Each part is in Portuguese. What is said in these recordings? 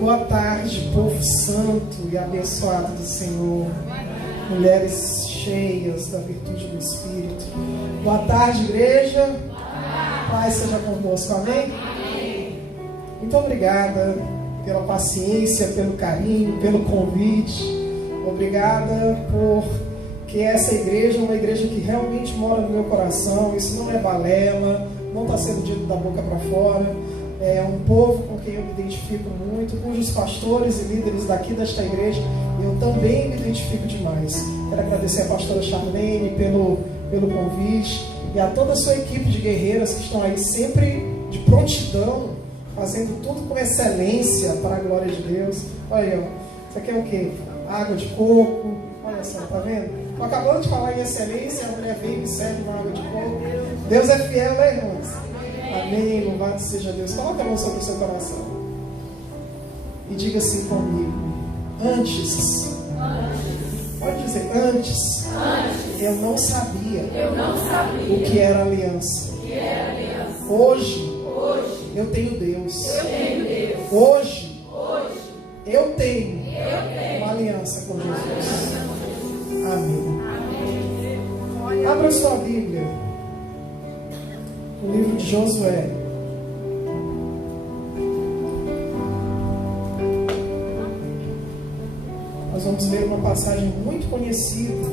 Boa tarde, povo santo e abençoado do Senhor, mulheres cheias da virtude do Espírito. Boa tarde, igreja. Paz seja convosco, amém? Muito obrigada pela paciência, pelo carinho, pelo convite. Obrigada por que essa igreja é uma igreja que realmente mora no meu coração. Isso não é balela, não está sendo dito da boca para fora. É um povo com quem eu me identifico muito, cujos pastores e líderes daqui desta igreja eu também me identifico demais. Quero agradecer a pastora Charlene pelo convite e a toda a sua equipe de guerreiras que estão aí sempre de prontidão, fazendo tudo com excelência para a glória de Deus. Olha aí, ó. Isso aqui é o quê? Água de coco. Olha só, tá vendo? Estou acabando de falar em excelência, a mulher vem e me serve uma água de coco. Deus é fiel, né, irmãos? Amém, louvado seja Deus. Coloca a mão sobre o seu coração e diga assim comigo: antes, pode dizer, antes eu não sabia o que era aliança. Hoje eu tenho Deus. Hoje eu tenho uma aliança com Jesus. Amém. Abra sua Bíblia no livro de Josué. Nós vamos ler uma passagem muito conhecida.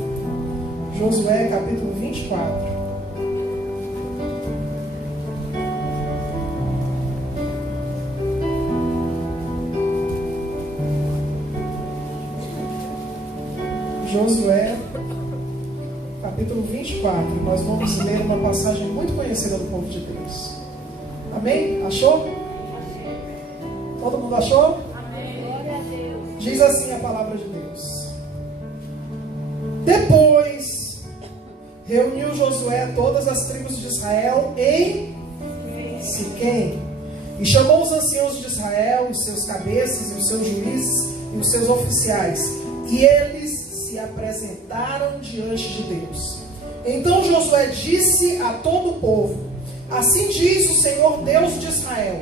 Josué, capítulo 24. Josué, capítulo 24. Nós vamos ler uma passagem muito conhecida do povo de Deus. Amém? Achou? Todo mundo achou? Amém. Glória a Deus. Diz assim a palavra de Deus: depois reuniu Josué todas as tribos de Israel em Siquém, e chamou os anciãos de Israel, os seus cabeças, e os seus juízes e os seus oficiais, e eles se apresentaram diante de Deus. Então Josué disse a todo o povo: assim diz o Senhor Deus de Israel: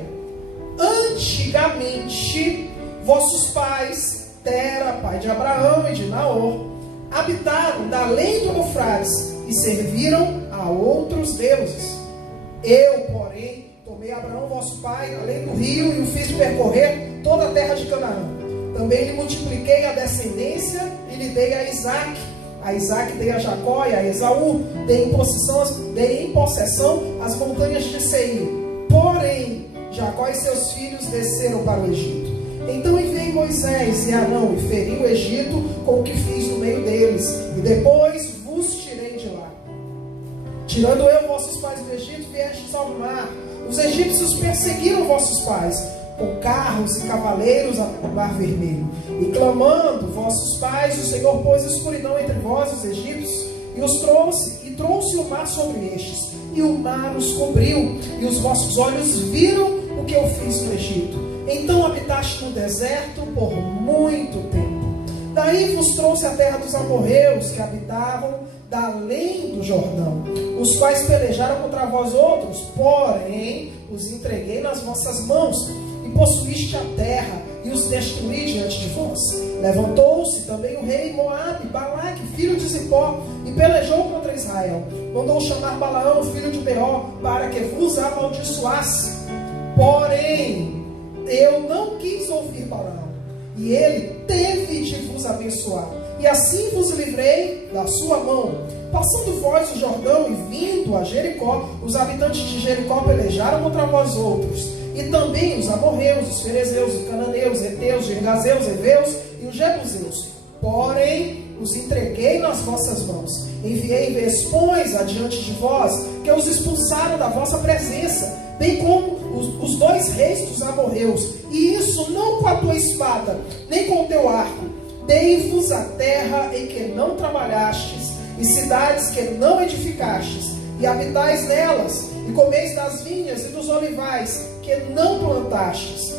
antigamente vossos pais, Tera, pai de Abraão e de Naor, habitaram da além do Eufrates e serviram a outros deuses. Eu, porém, tomei Abraão vosso pai além do rio e o fiz percorrer toda a terra de Canaã. Também lhe multipliquei a descendência e lhe dei a Isaac. A Isaac dei a Jacó e a Esaú. Dei em possessão as montanhas de Seir. Porém, Jacó e seus filhos desceram para o Egito. Então enviei Moisés e Arão e feri o Egito com o que fiz no meio deles. E depois vos tirei de lá. Tirando eu vossos pais do Egito, viestes ao mar. Os egípcios perseguiram vossos pais com carros e cavaleiros ao mar vermelho. E clamando vossos pais, o Senhor pôs escuridão entre vós, os egípcios, e os trouxe o mar sobre estes. E o mar os cobriu, e os vossos olhos viram o que eu fiz no Egito. Então habitaste no deserto por muito tempo. Daí vos trouxe a terra dos amorreus, que habitavam da além do Jordão, os quais pelejaram contra vós outros, porém os entreguei nas vossas mãos, e possuíste a terra, e os destruí diante de vós. Levantou-se também o rei Moabe, Balaque, filho de Zipó, e pelejou contra Israel. Mandou chamar Balaão, filho de Beó, para que vos amaldiçoasse. Porém, eu não quis ouvir Balaão, e ele teve de vos abençoar. E assim vos livrei da sua mão. Passando vós o Jordão e vindo a Jericó, os habitantes de Jericó pelejaram contra vós outros. E também os amorreus, os ferezeus, os cananeus, heteus, girgazeus, heveus e os jebuseus. Porém, os entreguei nas vossas mãos. Enviei vespões adiante de vós, que os expulsaram da vossa presença, bem como os dois reis dos amorreus. E isso não com a tua espada, nem com o teu arco. Dei-vos a terra em que não trabalhastes, e cidades que não edificastes, e habitais nelas, e comeis das vinhas e dos olivais que não plantastes.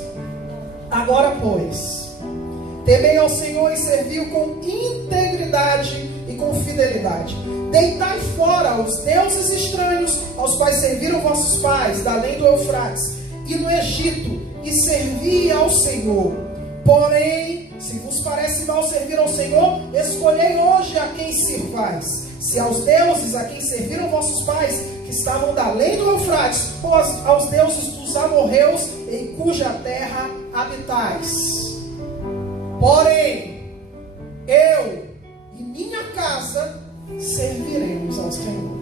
Agora, pois, temei ao Senhor e servi-o com integridade e com fidelidade. Deitai fora os deuses estranhos aos quais serviram vossos pais, da além do Eufrates, e no Egito, e servi ao Senhor. Porém, se vos parece mal servir ao Senhor, escolhei hoje a quem sirvais. Se aos deuses a quem serviram vossos pais, que estavam da além do Eufrates, ou aos deuses dos amorreus, em cuja terra habitais. Porém, eu e minha casa serviremos ao Senhor.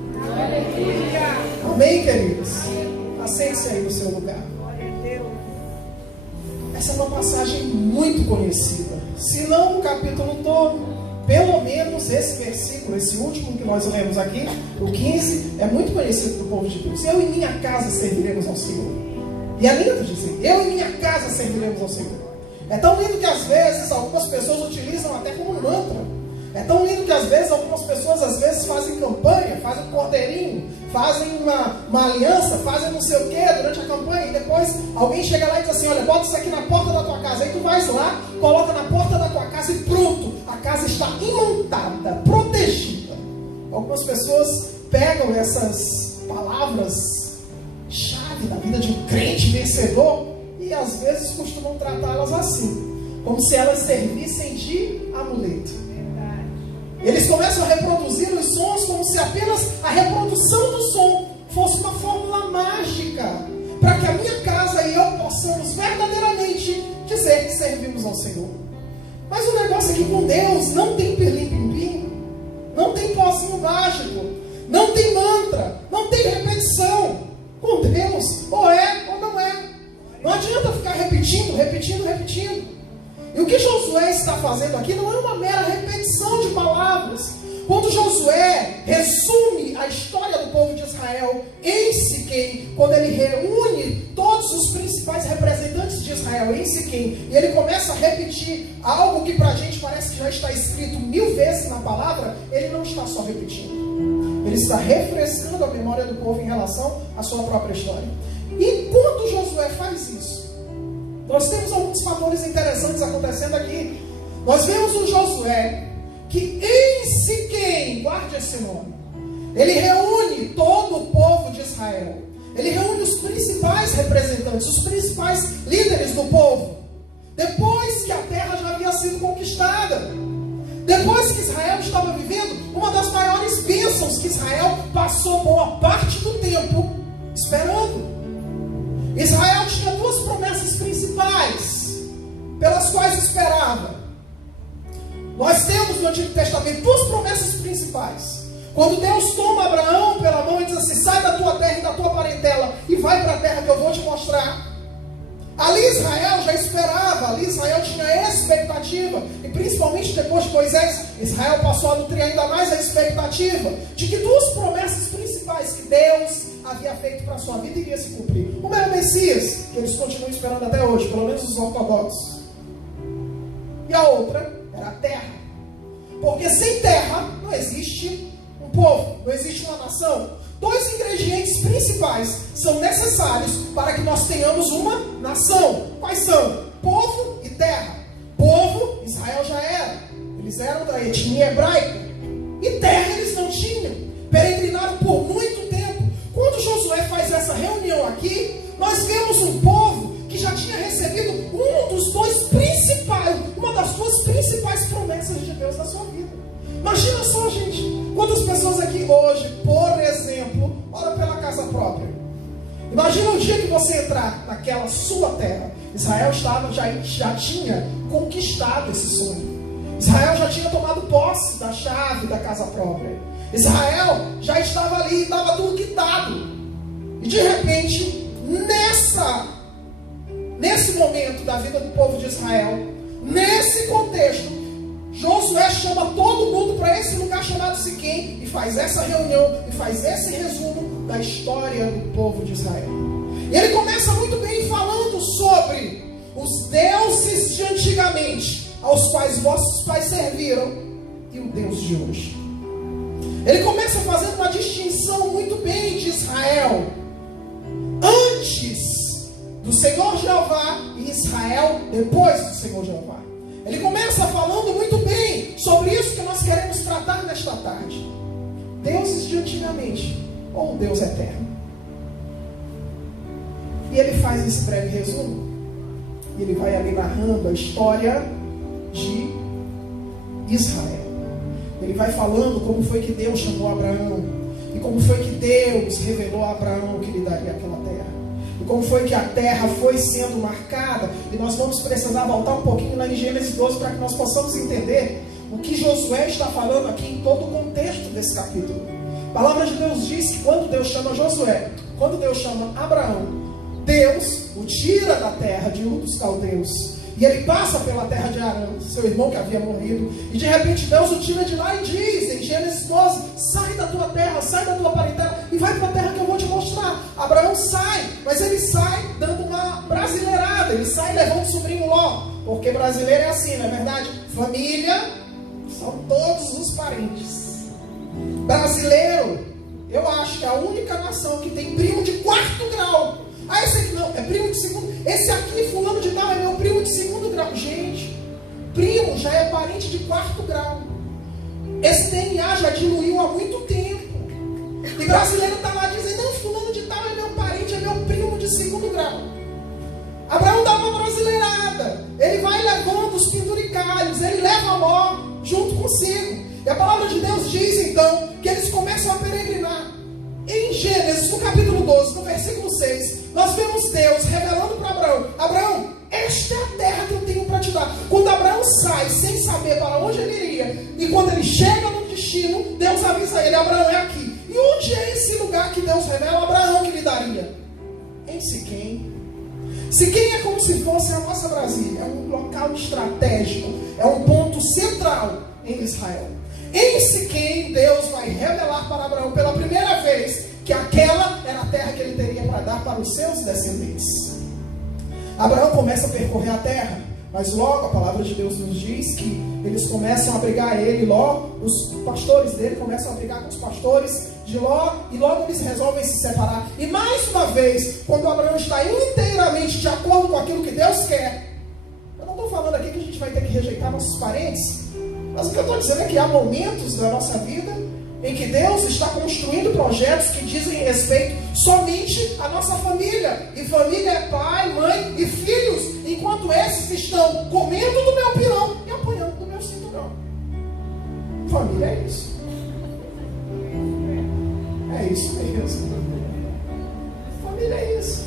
Amém, queridos? Aceite-se aí no seu lugar. Essa é uma passagem muito conhecida. Se não o capítulo todo, pelo menos esse versículo, esse último que nós lemos aqui, o 15, é muito conhecido do povo de Deus. Eu e minha casa serviremos ao Senhor. E é lindo dizer, eu e minha casa serviremos ao Senhor. É tão lindo que às vezes algumas pessoas utilizam até como mantra. É tão lindo que às vezes algumas pessoas fazem campanha, fazem um cordeirinho, fazem uma aliança, fazem não sei o que durante a campanha, e depois alguém chega lá e diz assim: olha, bota isso aqui na porta da tua casa. Aí tu vais lá, coloca na porta da tua casa e pronto, a casa está imantada, protegida. Algumas pessoas pegam essas palavras-chave da vida de um crente vencedor e às vezes costumam tratá-las assim, como se elas servissem de amuleto. Eles começam a reproduzir os sons como se apenas a reprodução do som fosse uma fórmula mágica para que a minha casa e eu possamos verdadeiramente dizer que servimos ao Senhor. Mas o negócio é que com Deus não tem pirlim-pim-pim, não tem pozinho mágico, não tem mantra, não tem repetição. Com Deus, ou é ou não é. Não adianta ficar repetindo. E o que Josué está fazendo aqui não é uma mera repetição de palavras. Quando Josué resume a história do povo de Israel em Siquém, quando ele reúne todos os principais representantes de Israel em Siquém, e ele começa a repetir algo que para a gente parece que já está escrito 1000 vezes na palavra, ele não está só repetindo. Ele está refrescando a memória do povo em relação à sua própria história. E quando Josué faz isso, nós temos alguns fatores interessantes acontecendo aqui. Nós vemos um Josué que em Siquém, guarde esse nome, ele reúne todo o povo de Israel. Ele reúne os principais representantes, os principais líderes do povo. Depois que a terra já havia sido conquistada, depois que Israel estava vivendo uma das maiores bênçãos que Israel passou boa parte do tempo esperando. Israel tinha duas promessas principais pelas quais esperava. Nós temos no Antigo Testamento duas promessas principais. Quando Deus toma Abraão pela mão e diz assim: sai da tua terra e da tua parentela e vai para a terra que eu vou te mostrar. Ali Israel já esperava, ali Israel tinha expectativa, e principalmente depois de Moisés, Israel passou a nutrir ainda mais a expectativa de que duas promessas principais que Deus havia feito para a sua vida iria se cumprir. Uma era o Messias, que eles continuam esperando até hoje, pelo menos os ortodoxos. E a outra era a terra. Porque sem terra não existe um povo, não existe uma nação. Dois ingredientes principais são necessários para que nós tenhamos uma nação. Quais são? Povo e terra. Povo, Israel já era. Eles eram da etnia hebraica. E terra eles não tinham. Peregrinaram por muito tempo. Quando Josué faz essa reunião aqui, nós vemos um povo que já tinha recebido uma das duas principais promessas de Deus na sua vida. Imagina só, gente, quantas pessoas aqui hoje, por exemplo, oram pela casa própria. Imagina o dia que você entrar naquela sua terra. Israel já tinha conquistado esse sonho. Israel já tinha tomado posse da chave da casa própria. Israel já estava ali, estava tudo quitado. E de repente, nesse momento da vida do povo de Israel, nesse contexto, Josué chama todo mundo para esse lugar chamado Siquém e faz essa reunião e faz esse resumo da história do povo de Israel. E ele começa muito bem falando sobre os deuses de antigamente, aos quais vossos pais serviram, e o Deus de hoje. Ele começa fazendo uma distinção muito bem de Israel antes do Senhor Jeová e Israel depois do Senhor Jeová. Ele começa falando muito bem sobre isso que nós queremos tratar nesta tarde. Deuses de antigamente ou Deus eterno. E ele faz esse breve resumo. E ele vai ali narrando a história de Israel. Ele vai falando como foi que Deus chamou Abraão, e como foi que Deus revelou a Abraão que lhe daria aquela terra, e como foi que a terra foi sendo marcada. E nós vamos precisar voltar um pouquinho lá em Gênesis 12 para que nós possamos entender o que Josué está falando aqui em todo o contexto desse capítulo. A palavra de Deus diz que quando Deus chama Josué, quando Deus chama Abraão, Deus o tira da terra de Ur dos Caldeus, e ele passa pela terra de Arã, seu irmão que havia morrido, e de repente Deus o tira de lá e diz em Gênesis 12: sai da tua terra, sai da tua parentela e vai para a terra que eu vou te mostrar. Abraão sai, mas ele sai dando uma brasileirada, ele sai levando o sobrinho Ló, porque brasileiro é assim, não é verdade? Família são todos os parentes. Brasileiro, eu acho que é a única nação que tem primo de 4º grau. Ah, esse aqui não, é primo de 2º. Esse aqui, fulano de tal, é meu primo de 2º grau. Gente, primo já é parente de 4º grau. Esse DNA já diluiu há muito tempo. E brasileiro está lá dizendo: não, fulano de tal é meu parente, é meu primo de 2º grau. Abraão dá uma brasileirada. Ele vai levando os penduricalhos, ele leva Ló junto consigo. E a palavra de Deus diz então que eles começam a peregrinar. Em Gênesis, no capítulo 12, no versículo 6, nós vemos Deus revelando para Abraão: Abraão, esta é a terra que eu tenho para te dar. Quando Abraão sai sem saber para onde ele iria, e quando ele chega no destino, Deus avisa ele: Abraão, é aqui. E onde é esse lugar que Deus revela a Abraão que lhe daria? Em Siquém. Siquém é como se fosse a nossa Brasília, é um local estratégico, é um ponto central em Israel. Em Siquém, Deus vai revelar para Abraão pela primeira vez que aquela era a terra que ele teria para dar para os seus descendentes. Abraão começa a percorrer a terra, mas logo a palavra de Deus nos diz que eles começam a brigar ele, Ló, os pastores dele começam a brigar com os pastores de Ló, e logo eles resolvem se separar. E mais uma vez, quando Abraão está inteiramente de acordo com aquilo que Deus quer, eu não estou falando aqui que a gente vai ter que rejeitar nossos parentes, mas o que eu estou dizendo é que há momentos da nossa vida em que Deus está construindo projetos que dizem respeito somente à nossa família. E família é pai, mãe e filhos, enquanto esses estão comendo do meu pirão e apanhando do meu cinturão. Família é isso. É isso mesmo. Família é isso.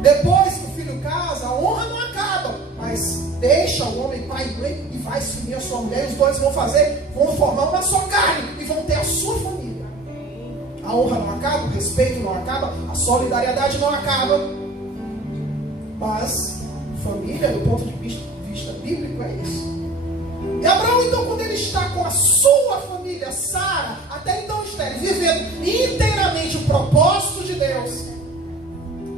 Depois que o filho casa, a honra não acaba, mas deixa o homem, pai e mãe, e vai se unir a sua mulher, e os dois vão formar uma só carne, e vão ter a sua família. A honra não acaba, o respeito não acaba, a solidariedade não acaba, mas família, do ponto de vista bíblico, é isso. E Abraão, então, quando ele está com a sua família, Sara, até então estéril, vivendo inteiramente o propósito de Deus,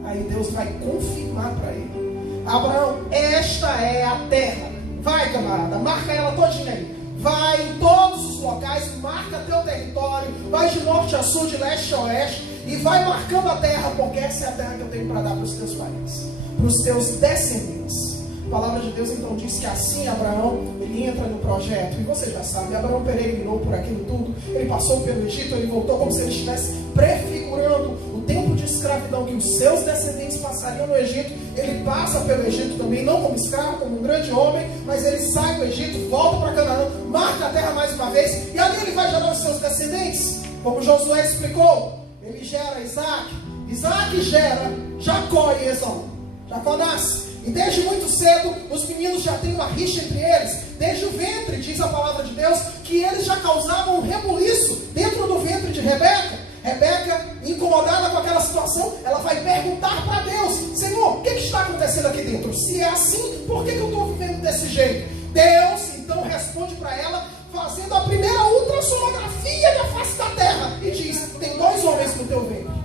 aí Deus vai confirmar para ele: Abraão, esta é a terra. Vai, camarada, marca ela todinha aí. Vai em todos os locais, marca teu território, vai de norte a sul, de leste a oeste, e vai marcando a terra, porque essa é a terra que eu tenho para dar para os teus parentes, para os teus descendentes. A palavra de Deus então diz que assim Abraão, ele entra no projeto, e você já sabe, Abraão peregrinou por aquilo tudo, ele passou pelo Egito, ele voltou como se ele estivesse prefigurando o tempo de escravidão que os seus descendentes passariam no Egito. Ele passa pelo Egito também, não como escravo, como um grande homem, mas ele sai do Egito, volta para Canaã, marca a terra mais uma vez, e ali ele vai gerar os seus descendentes, como Josué explicou. Ele gera Isaac, Isaac gera Jacó e Esaú. Jacó nasce, e desde muito cedo os meninos já têm uma rixa entre eles. Desde o ventre, diz a palavra de Deus, que eles já causavam um rebuliço dentro do ventre de Rebeca. Rebeca, incomodada com aquela situação, ela vai perguntar para Deus: Senhor, o que está acontecendo aqui dentro? Se é assim, por que eu estou vivendo desse jeito? Deus então responde para ela, fazendo a primeira ultrassonografia da face da terra, e diz: tem 2 homens no teu ventre.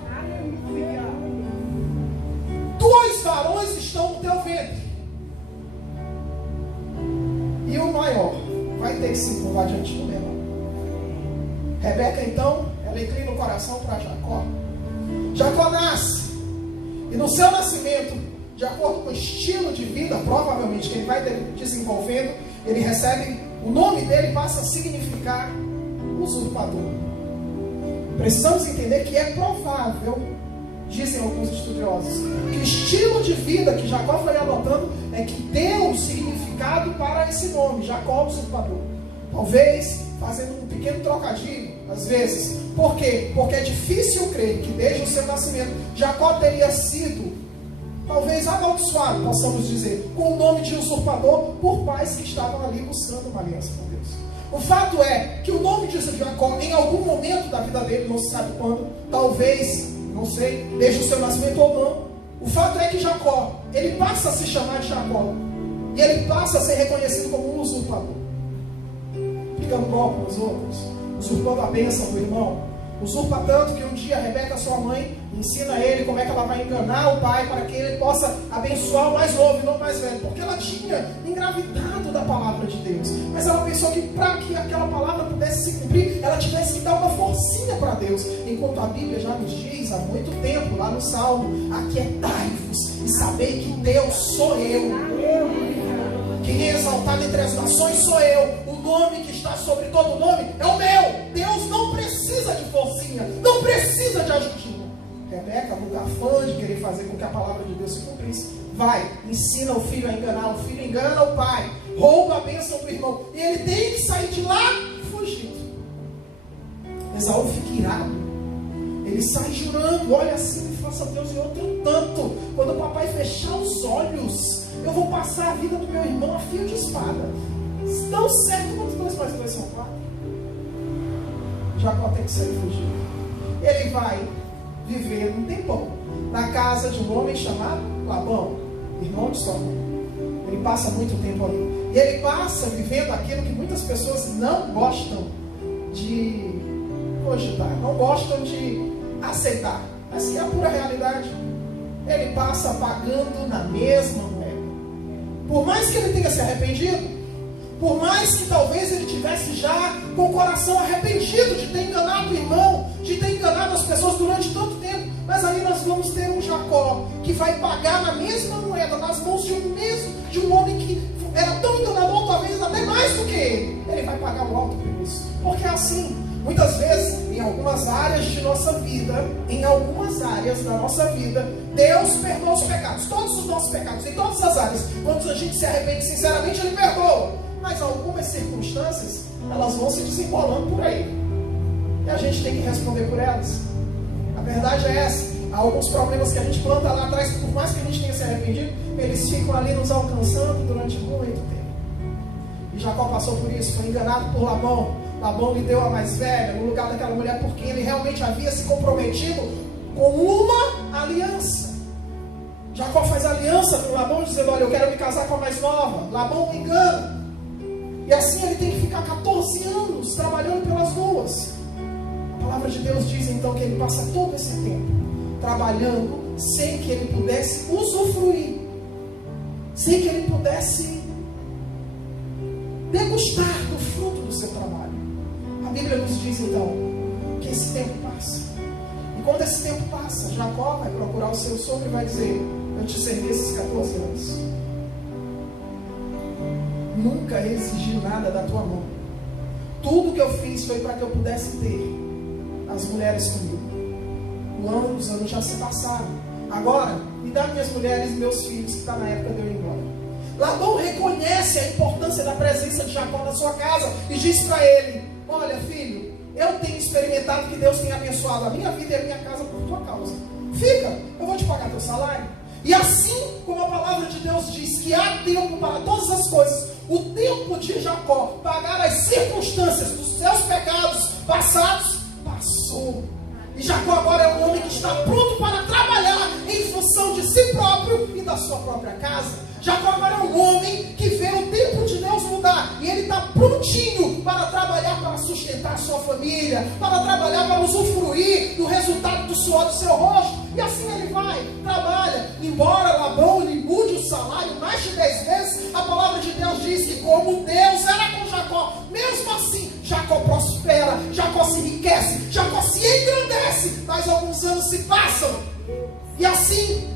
2 varões estão no teu ventre. E o maior vai ter que se curvar diante do menor. Rebeca então, ela inclina o coração para Jacó. Jacó nasce. E no seu nascimento, de acordo com o estilo de vida, provavelmente, que ele vai desenvolvendo, ele recebe, o nome dele passa a significar usurpador. Precisamos entender que é provável dizem alguns estudiosos, que o estilo de vida que Jacó foi adotando é que deu um significado para esse nome, Jacó usurpador. Talvez fazendo um pequeno trocadilho, às vezes. Por quê? Porque é difícil crer que desde o seu nascimento Jacó teria sido, talvez amaldiçoado, possamos dizer, com o nome de usurpador por pais que estavam ali buscando uma aliança com Deus. O fato é que o nome de Jacó, em algum momento da vida dele, não se sabe quando, talvez, não sei, desde o seu nascimento ou não, o fato é que Jacó, ele passa a se chamar de Jacó, e ele passa a ser reconhecido como um usurpador, pegando golpe nos outros, usurpando a bênção do irmão. Usurpa tanto que um dia Rebeca, sua mãe, ensina a ele como é que ela vai enganar o pai para que ele possa abençoar o mais novo e não o mais velho, porque ela tinha engravidado da palavra de Deus, mas ela pensou que para que aquela palavra pudesse se cumprir, ela tivesse que dar uma forcinha para Deus, enquanto a Bíblia já nos diz há muito tempo, lá no Salmo, aquietai-vos e sabei que Deus sou eu. Quem é exaltado entre as nações sou eu. O nome que está sobre todo nome é o meu. Deus não precisa de forcinha, não precisa de ajudinha. Rebeca, no afã de querer fazer com que a palavra de Deus se cumprisse, vai, ensina o filho a enganar, o filho engana o pai, rouba a bênção do irmão, e ele tem que sair de lá fugindo. Esaú fica irado, ele sai jurando, olha assim, me faça Deus em outro tanto, quando o papai fechar os olhos, eu vou passar a vida do meu irmão a fio de espada. Tão certo quanto 2 mais 2 são 4. Jacó tem que sair fugindo. Ele vai viver um tempão na casa de um homem chamado Labão, irmão de sua mãe. Ele passa muito tempo ali. E ele passa vivendo aquilo que muitas pessoas não gostam de cogitar, não gostam de aceitar, mas que é a pura realidade. Ele passa pagando na mesma moeda. Por mais que ele tenha se arrependido, por mais que talvez ele tivesse já com o coração arrependido de ter enganado o irmão, de ter enganado as pessoas durante tanto tempo, mas aí nós vamos ter um Jacó que vai pagar na mesma moeda, nas mãos de um homem que era tão enganador, talvez até mais do que ele. Ele vai pagar o alto por isso. Porque assim, muitas vezes, em algumas áreas de nossa vida, em algumas áreas da nossa vida, Deus perdoa os pecados, todos os nossos pecados, em todas as áreas. Quando a gente se arrepende sinceramente, Ele perdoa. Mas algumas circunstâncias, elas vão se desenrolando por aí. E a gente tem que responder por elas. A verdade é essa. Há alguns problemas que a gente planta lá atrás, que por mais que a gente tenha se arrependido, eles ficam ali nos alcançando durante muito tempo. E Jacó passou por isso, foi enganado por Labão. Labão lhe deu a mais velha, no lugar daquela mulher, porque ele realmente havia se comprometido com uma aliança. Jacó faz aliança com Labão, dizendo, olha, eu quero me casar com a mais nova. Labão me engana. E assim ele tem que ficar 14 anos trabalhando pelas duas. A palavra de Deus diz então que ele passa todo esse tempo trabalhando sem que ele pudesse usufruir, sem que ele pudesse degustar do fruto do seu trabalho. A Bíblia nos diz então que esse tempo passa. E quando esse tempo passa, Jacó vai procurar o seu sogro e vai dizer, eu te servi esses 14 anos. Nunca exigi nada da tua mão. Tudo que eu fiz foi para que eu pudesse ter as mulheres comigo. Os anos já se passaram. Agora, me dá minhas mulheres e meus filhos, que está na época de eu ir embora. Labão reconhece a importância da presença de Jacó na sua casa e diz para ele, olha filho, eu tenho experimentado que Deus tem abençoado a minha vida e a minha casa por tua causa. Fica, eu vou te pagar teu salário. E assim como a palavra de Deus diz que há tempo para todas as coisas, o tempo de Jacó pagar as circunstâncias dos seus pecados passados, passou. E Jacó agora é um homem que está pronto para trabalhar em função de si próprio e da sua própria casa. Jacó agora é um homem que vê o tempo de Deus mudar. E ele está prontinho para trabalhar, para sustentar a sua família, para trabalhar, para usufruir do resultado do suor do seu rosto. E assim ele vai, trabalha. Embora Labão lhe mude o salário mais de 10 vezes, a palavra de Deus diz que como Deus era com Jacó, mesmo assim, Jacó prospera, Jacó se enriquece, Jacó se engrandece. Mas alguns anos se passam. E assim,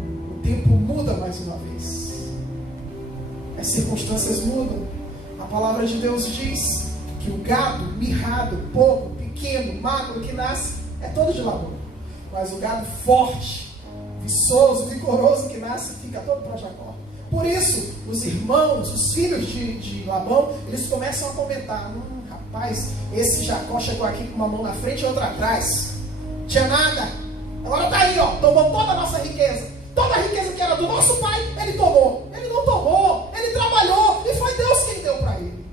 o tempo muda mais uma vez. As circunstâncias mudam. A palavra de Deus diz que o gado mirrado, pouco, pequeno, magro que nasce, é todo de Labão. Mas o gado forte, viçoso, vigoroso que nasce, fica todo para Jacó. Por isso, os irmãos, os filhos de Labão, eles começam a comentar: rapaz, esse Jacó chegou aqui com uma mão na frente e outra atrás. Tinha nada. Agora tá aí, ó, tomou toda a nossa riqueza. Toda a riqueza que era do nosso pai, ele tomou. Ele não tomou, ele trabalhou, e foi Deus quem deu para ele.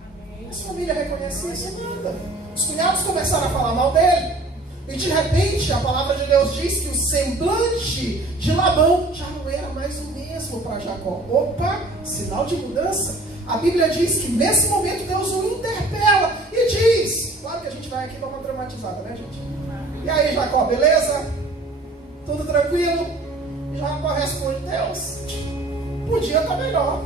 Essa família reconhecia isso nada. Os cunhados começaram a falar mal dele. E de repente, a palavra de Deus diz que o semblante de Labão já não era mais o mesmo para Jacó. Opa, sinal de mudança. A Bíblia diz que nesse momento Deus o interpela e diz, claro que a gente vai aqui dar uma dramatizada, né, gente? E aí, Jacó, beleza? Tudo tranquilo? Jacó responde: Deus, podia estar melhor.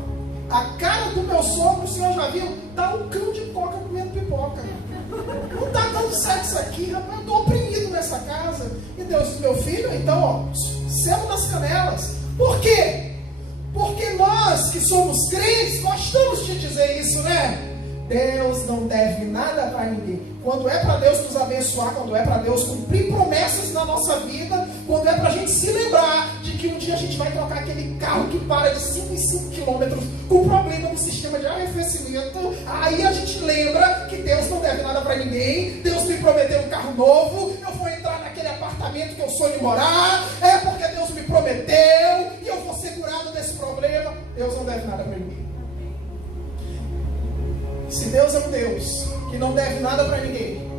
A cara do meu sogro, o senhor já viu? Tá um cão de coca comendo pipoca. Não tá dando certo isso aqui, rapaz. Eu tô oprimido nessa casa. E Deus diz: meu filho, então, ó, selo nas canelas. Por quê? Porque nós que somos crentes gostamos de dizer isso, né? Deus não deve nada para ninguém. Quando é para Deus nos abençoar, quando é para Deus cumprir promessas na nossa vida, quando é para a gente se lembrar de que um dia a gente vai trocar aquele carro que para de 5 em 5 quilômetros com problema no sistema de arrefecimento, aí a gente lembra que Deus não deve nada para ninguém. Deus me prometeu um carro novo, eu vou entrar naquele apartamento que eu sonho morar, é porque Deus me prometeu e eu vou ser curado desse problema. Deus não deve nada para ninguém. Se Deus é um Deus que não deve nada para ninguém,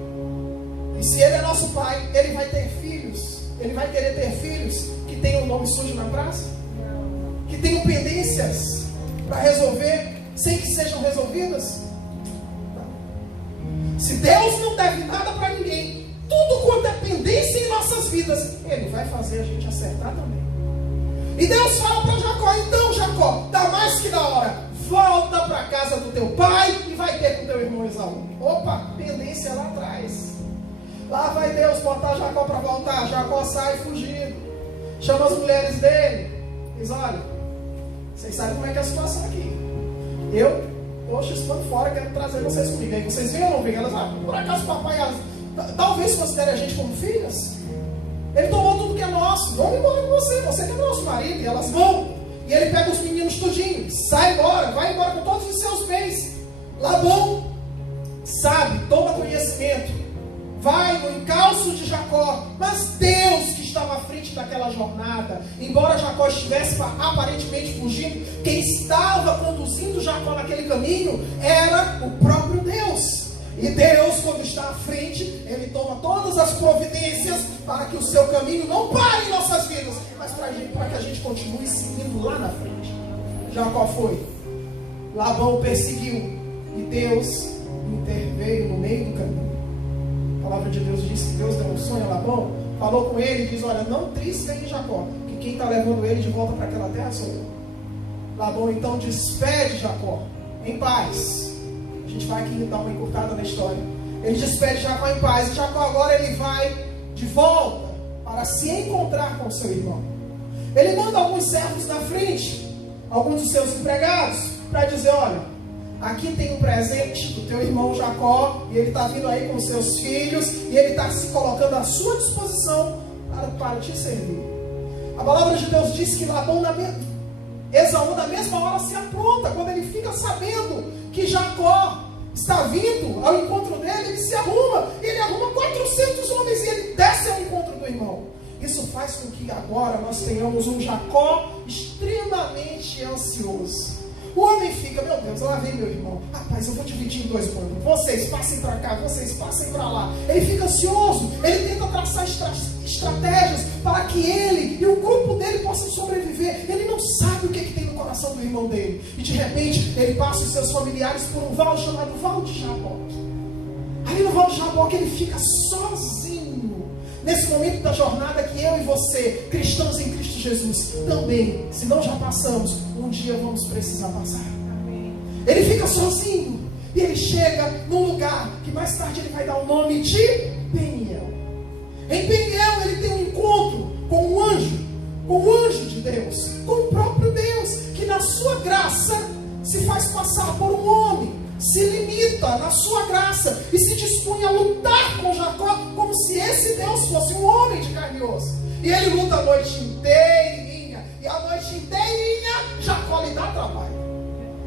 e se Ele é nosso Pai, Ele vai ter filhos, Ele vai querer ter filhos que tenham o nome sujo na praça, que tenham pendências para resolver, sem que sejam resolvidas. Se Deus não deve nada para ninguém, tudo quanto é pendência em nossas vidas, Ele vai fazer a gente acertar também. E Deus fala para Jacó: então, Jacó, dá mais que na hora, volta para a casa do teu pai e vai ter com teu irmão Esaú. Opa, pendência lá atrás. Lá vai Deus botar Jacó para voltar. Jacó sai fugindo, chama as mulheres dele, diz: olha, vocês sabem como é que é a situação aqui. Eu estou chupando fora, quero trazer vocês comigo. Aí vocês veem ou não veem? Elas: por acaso papai talvez considere a gente como filhas? Ele tomou tudo que é nosso, vamos embora com você que é nosso marido. E elas vão. E ele pega os meninos tudinho, sai embora, vai embora com todos os seus bens. Labão sabe, toma conhecimento, vai no encalço de Jacó. Mas Deus que estava à frente daquela jornada, embora Jacó estivesse aparentemente fugindo, quem estava conduzindo Jacó naquele caminho era o próprio Deus. E Deus, quando está à frente, Ele toma todas as providências para que o seu caminho não pare em nossas vidas, mas para que a gente continue seguindo lá na frente. Jacó foi, Labão perseguiu, e Deus interveio no meio do caminho. A palavra de Deus diz que Deus deu um sonho a Labão, falou com ele e diz: olha, não trisca em Jacó, que quem está levando ele de volta para aquela terra sou eu. Labão então despede Jacó em paz. A gente vai aqui dar uma encurtada na história. Ele despede Jacó em paz. E Jacó agora ele vai de volta para se encontrar com seu irmão. Ele manda alguns servos na frente, alguns dos seus empregados, para dizer: olha, aqui tem um presente do teu irmão Jacó, e ele está vindo aí com os seus filhos, e ele está se colocando à sua disposição para te servir. A palavra de Deus diz que Esaú na mesma hora se apronta. Quando ele fica sabendo que Jacó está vindo ao encontro dele, ele se arruma. Ele arruma 400 homens e ele desce ao encontro do irmão. Isso faz com que agora nós tenhamos um Jacó extremamente ansioso. O homem fica: meu Deus, lá vem meu irmão. Rapaz, eu vou dividir em 2 bandos. Vocês passem para cá, vocês passem para lá. Ele fica ansioso. Ele tenta traçar estratégias para que ele e o grupo dele possam sobreviver. Ele não sabe o que tem no coração do irmão dele. E de repente, ele passa os seus familiares por um vale chamado Vale de Jaboque. Ali no Vale de Jaboque, ele fica sozinho. Nesse momento da jornada que eu e você, cristãos em Cristo Jesus, também, se não já passamos, um dia vamos precisar passar. Ele fica sozinho. E ele chega num lugar que mais tarde ele vai dar o nome de Peniel. Em Peniel ele tem um encontro com um anjo de Deus, com o próprio Deus, que na sua graça se faz passar por um homem, se limita na sua graça e se dispõe a lutar com Jacó como se esse Deus fosse um homem de carne carne e osso. E ele luta a noite inteirinha. E a noite inteirinha Jacó lhe dá trabalho.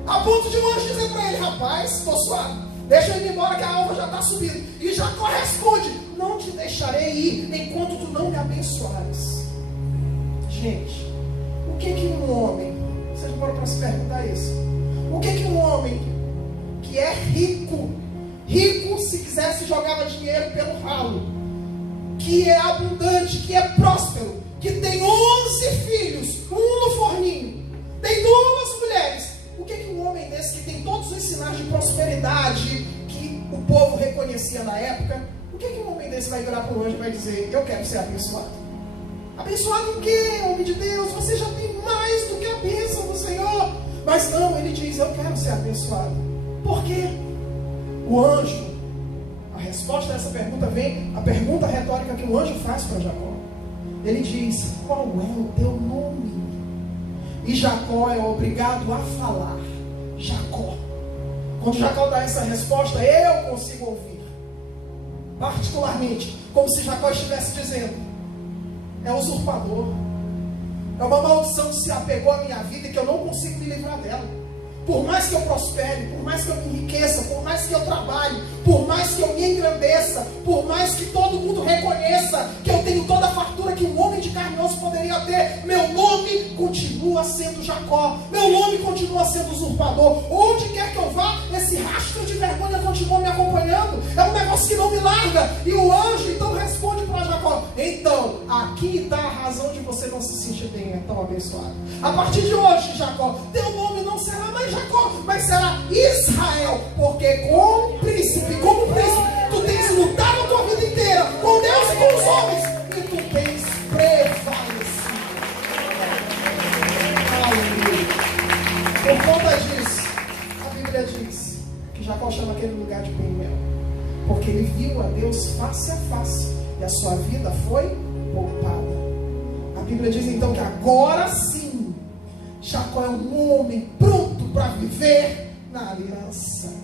A ponto de um anjo dizer para ele: rapaz, estou suado, deixa eu ir embora que a alva já está subindo. E Jacó responde: não te deixarei ir enquanto tu não me abençoares. Gente, o que um homem, vocês moram para se perguntar isso, o que um homem que é rico se quisesse jogava dinheiro pelo ralo, que é abundante, que é próspero, que tem 11 filhos, um no forninho, tem 2 mulheres, o que um homem desse que tem todos os sinais de prosperidade que o povo reconhecia na época, o que um homem desse vai virar para o anjo e vai dizer: eu quero ser abençoado? Abençoado em quê, homem de Deus? Você já tem mais do que a bênção do Senhor. Mas não, ele diz: eu quero ser abençoado. Por quê? O anjo, a resposta a essa pergunta vem, a pergunta retórica que o anjo faz para Jacó. Ele diz: qual é o teu nome? E Jacó é obrigado a falar: Jacó. Quando Jacó dá essa resposta, eu consigo ouvir, particularmente, como se Jacó estivesse dizendo: é usurpador, é uma maldição que se apegou à minha vida e que eu não consigo me livrar dela. Por mais que eu prospere, por mais que eu me enriqueça, por mais que eu trabalhe, por mais que eu me engrandeça, por mais que todo mundo reconheça que eu tenho toda a fartura que um homem de carne e osso poderia ter, meu nome continua sendo Jacó, meu nome continua sendo usurpador. Onde quer que eu vá, esse rastro de vergonha continua me acompanhando. É um negócio que não me larga. E o anjo então responde para Jacó: então, aqui está a razão de você não se sentir bem, tão abençoado. A partir de hoje, Jacó, teu nome não será mais Jacó, mas será Israel, porque como príncipe, tu tens lutado a tua vida inteira com Deus e com os homens, e tu tens prevalecido. Aleluia. Por conta disso, a Bíblia diz que Jacó chama aquele lugar de Peniel, porque ele viu a Deus face a face e a sua vida foi poupada. A Bíblia diz então que agora sim Jacó é um homem pronto para viver na aliança.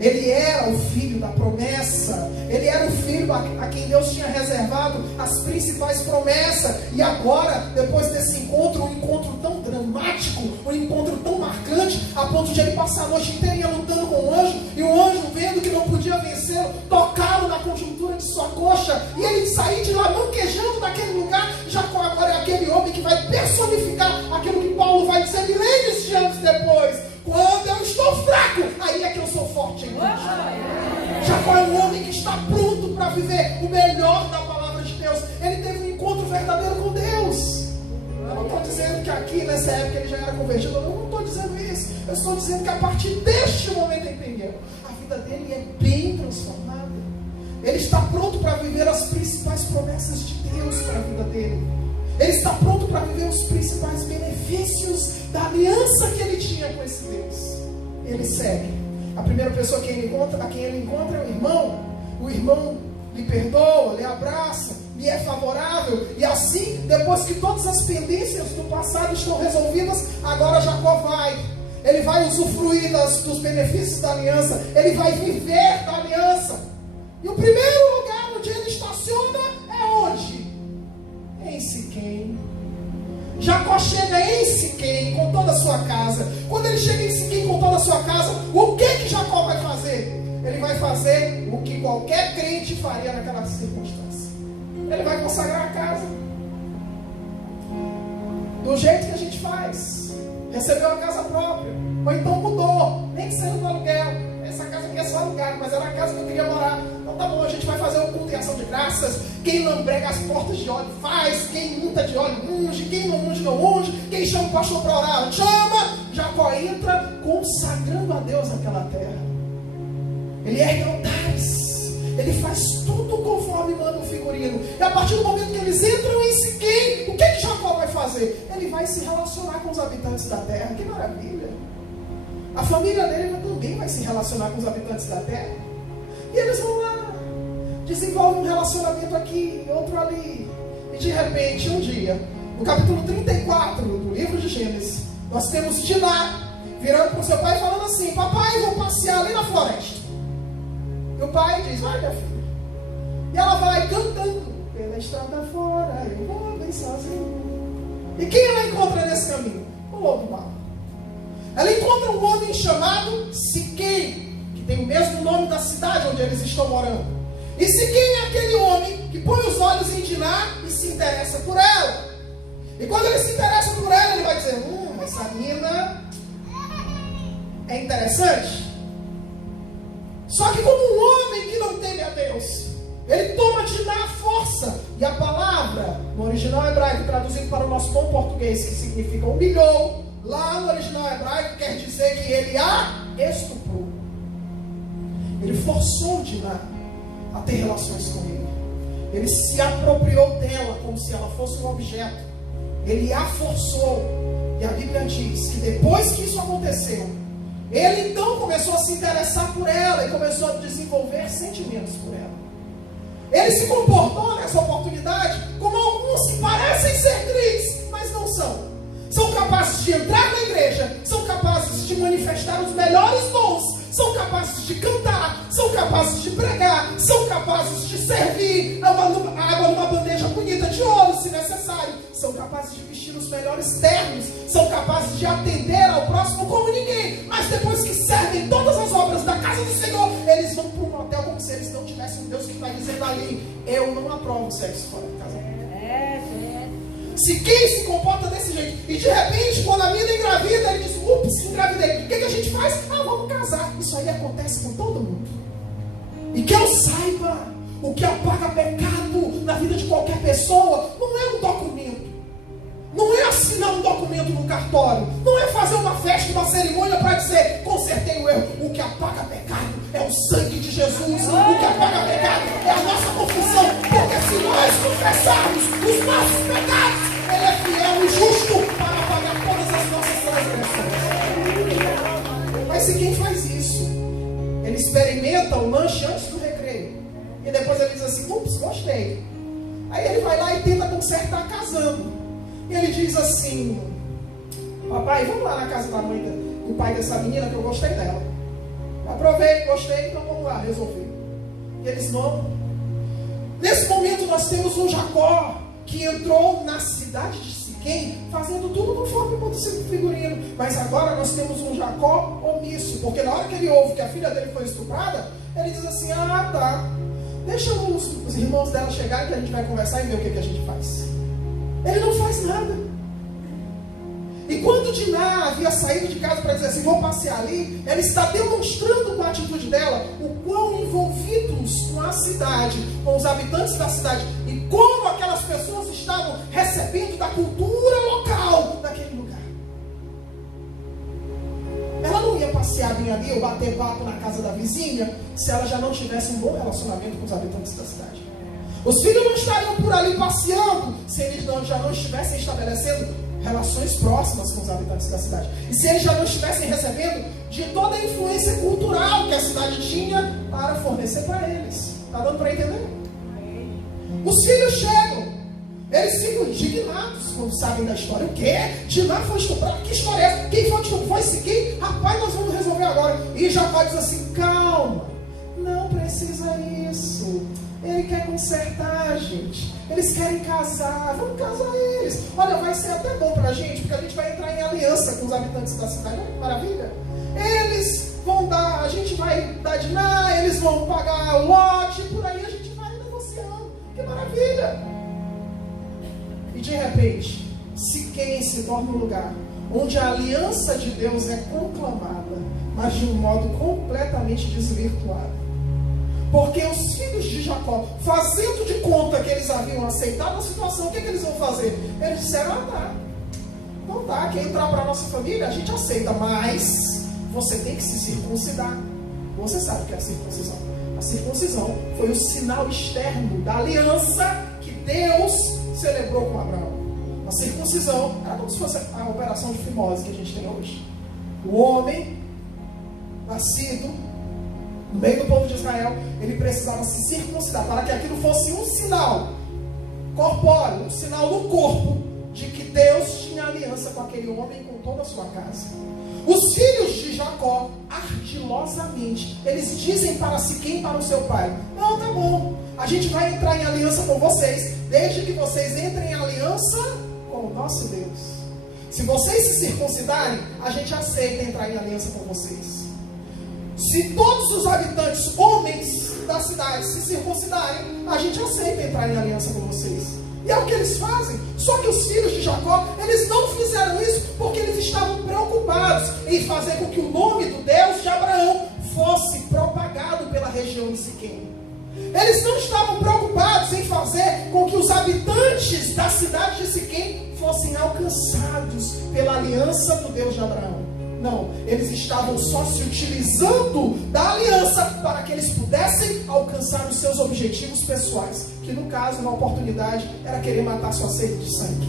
Ele era o filho da promessa. Ele era o filho a quem Deus tinha reservado as principais promessas. E agora, depois desse encontro, um encontro tão dramático, um encontro tão marcante, a ponto de ele passar a noite inteira lutando com o anjo, e o anjo, vendo que não podia vencê-lo, tocá-lo na conjuntura de sua coxa, e ele sair de lá manquejando naquele lugar. Jacó agora é aquele homem que vai personificar aquilo que Paulo vai dizer milênios de anos depois: quando eu estou fraco, aí é que eu sou forte em Cristo. Jacó é um homem que está pronto para viver o melhor da palavra de Deus. Ele teve um encontro verdadeiro com Deus. Eu não estou dizendo que aqui nessa época ele já era convertido. Eu não estou dizendo isso. Eu estou dizendo que a partir deste momento em Peniel, a vida dele é bem transformada. Ele está pronto para viver as principais promessas de Deus para a vida dele. Ele está pronto para viver os principais benefícios da aliança que ele tinha com esse Deus. Ele segue. A primeira pessoa a quem ele encontra é o irmão. O irmão lhe perdoa, lhe abraça, lhe é favorável. E assim, depois que todas as pendências do passado estão resolvidas, agora Jacó vai. Ele vai usufruir dos benefícios da aliança. Ele vai viver da aliança. E o primeiro lugar onde ele estaciona é onde? Em Siquém. Jacó chega em Siquém com toda a sua casa. Quando ele chega em Siquém com toda a sua casa, o que Jacó vai fazer? Ele vai fazer o que qualquer crente faria naquela circunstância. Ele vai consagrar a casa do jeito que a gente faz. Recebeu a casa própria, ou então mudou, nem que seja do aluguel. Essa casa aqui é só alugada, mas era a casa que eu queria morar. Então tá bom, a gente vai fazer o culto e ação de graças. Quem lambrega as portas de óleo faz, quem unta de óleo unge, quem não unge não unge, quem chama o pastor para orar chama. Jacó entra consagrando a Deus aquela terra. Ele ergue altares, ele faz tudo conforme manda o figurino. E a partir do momento que eles entram em Siquém, o que Jacó vai fazer? Ele vai se relacionar com os habitantes da terra. Que maravilha! A família dele também vai se relacionar com os habitantes da terra. E eles vão lá, desenvolvem um relacionamento aqui, outro ali. E de repente, um dia, no capítulo 34 do livro de Gênesis, nós temos Diná virando para o seu pai e falando assim: papai, vou passear ali na floresta. E o pai diz: vai, minha filha. E ela vai cantando. pela estrada fora, eu vou bem sozinho. E quem ela encontra nesse caminho? O lobo mau. Ela encontra um homem chamado Siquém, que tem o mesmo nome da cidade onde eles estão morando. E Siquém é aquele homem que põe os olhos em Diná e se interessa por ela. E quando ele se interessa por ela, ele vai dizer, essa mina é interessante. Só que como um homem que não teme a Deus, ele toma Diná à força. E a palavra, no original hebraico, traduzido para o nosso bom português, que significa humilhou, lá no original hebraico quer dizer que ele a estuprou. Ele forçou Diná a ter relações com ele. Ele se apropriou dela como se ela fosse um objeto. Ele a forçou. E a Bíblia diz que depois que isso aconteceu, ele então começou a se interessar por ela e começou a desenvolver sentimentos por ela. Ele se comportou nessa oportunidade como alguns que parecem ser crentes, mas não são. São capazes de entrar na igreja, são capazes de manifestar os melhores dons, são capazes de cantar, são capazes de pregar, são capazes de servir água numa bandeja bonita de ouro, se necessário, são capazes de vestir os melhores ternos, são capazes de atender ao próximo como ninguém, mas depois que servem todas as obras da casa do Senhor, eles vão para um hotel como se eles não tivessem um Deus que vai dizendo ali, eu não aprovo sexo fora de casamento. Se quem se comporta desse jeito, e de repente, quando a mina engravida, ele diz, ups, engravidei. O que a gente faz? Vamos casar. Isso aí acontece com todo mundo. E que eu saiba, o que apaga pecado na vida de qualquer pessoa, não é um documento. Não é assinar um documento no cartório. Não é fazer uma festa, uma cerimônia para dizer, consertei o erro. O que apaga pecado é o sangue de Jesus. O que apaga pecado é a nossa confissão. Porque se nós confessarmos os nossos pecados, Ele é fiel e justo para apagar todas as nossas transgressões. Mas se quem faz isso, ele experimenta o lanche antes do recreio. E depois ele diz assim, ups, gostei. Aí ele vai lá e tenta consertar casando. E ele diz assim, papai, vamos lá na casa da mãe do pai dessa menina que eu gostei dela. Aprovei, gostei, então vamos lá resolver. E eles vão. Nesse momento nós temos um Jacó que entrou na cidade de Siquém, fazendo tudo conforme o figurino. Mas agora nós temos um Jacó omisso, porque na hora que ele ouve que a filha dele foi estuprada, ele diz assim, tá, deixa os irmãos dela chegarem que a gente vai conversar e ver o que a gente faz. Ele não faz nada. E quando Diná havia saído de casa para dizer assim, vou passear ali, ela está demonstrando com a atitude dela o quão envolvidos com a cidade, com os habitantes da cidade, e como aquelas pessoas estavam recebendo da cultura local daquele lugar. Ela não ia passear bem ali ou bater papo na casa da vizinha se ela já não tivesse um bom relacionamento com os habitantes da cidade. Os filhos não estariam por ali passeando se eles já não estivessem estabelecendo relações próximas com os habitantes da cidade. E se eles já não estivessem recebendo de toda a influência cultural que a cidade tinha para fornecer para eles. Está dando para entender? Os filhos chegam, eles ficam indignados quando sabem da história. O quê? Diná foi estuprado? Que história é essa? Quem foi que estuprou? Foi Siquém? Rapaz, nós vamos resolver agora. E Jacó diz assim, calma, não precisa isso. Ele quer consertar, gente. Eles querem casar. Vamos casar eles. Olha, vai ser até bom pra gente, porque a gente vai entrar em aliança com os habitantes da cidade. Olha que maravilha. Eles vão dar, a gente vai dar Diná, eles vão pagar o lote, por aí a gente vai negociando. Que maravilha. E de repente, Siquém se torna um lugar onde a aliança de Deus é conclamada, mas de um modo completamente desvirtuado. Porque os filhos de Jacó, fazendo de conta que eles haviam aceitado a situação, o que eles vão fazer? Eles disseram, tá, então tá, quem entrar para a nossa família, a gente aceita, mas você tem que se circuncidar. Você sabe o que é a circuncisão. A circuncisão foi o sinal externo da aliança que Deus celebrou com Abraão. A circuncisão era como se fosse a operação de fimose que a gente tem hoje. O homem, nascido no meio do povo de Israel, ele precisava se circuncidar para que aquilo fosse um sinal corpóreo, um sinal no corpo de que Deus tinha aliança aliança com aquele homem e com toda a sua casa. Os filhos de Jacó, ardilosamente, eles dizem para Siquém e para o seu pai: não, tá bom, a gente vai entrar em aliança com vocês, desde que vocês entrem em aliança com o nosso Deus. Se vocês se circuncidarem, a gente aceita entrar em aliança com vocês. Se todos os habitantes, homens da cidade, se circuncidarem, a gente aceita entrar em aliança com vocês. E é o que eles fazem. Só que os filhos de Jacó, eles não fizeram isso porque eles estavam preocupados em fazer com que o nome do Deus de Abraão fosse propagado pela região de Siquém. Eles não estavam preocupados em fazer com que os habitantes da cidade de Siquém fossem alcançados pela aliança do Deus de Abraão. Não, eles estavam só se utilizando da aliança para que eles pudessem alcançar os seus objetivos pessoais, que no caso, na oportunidade, era querer matar sua sede de sangue.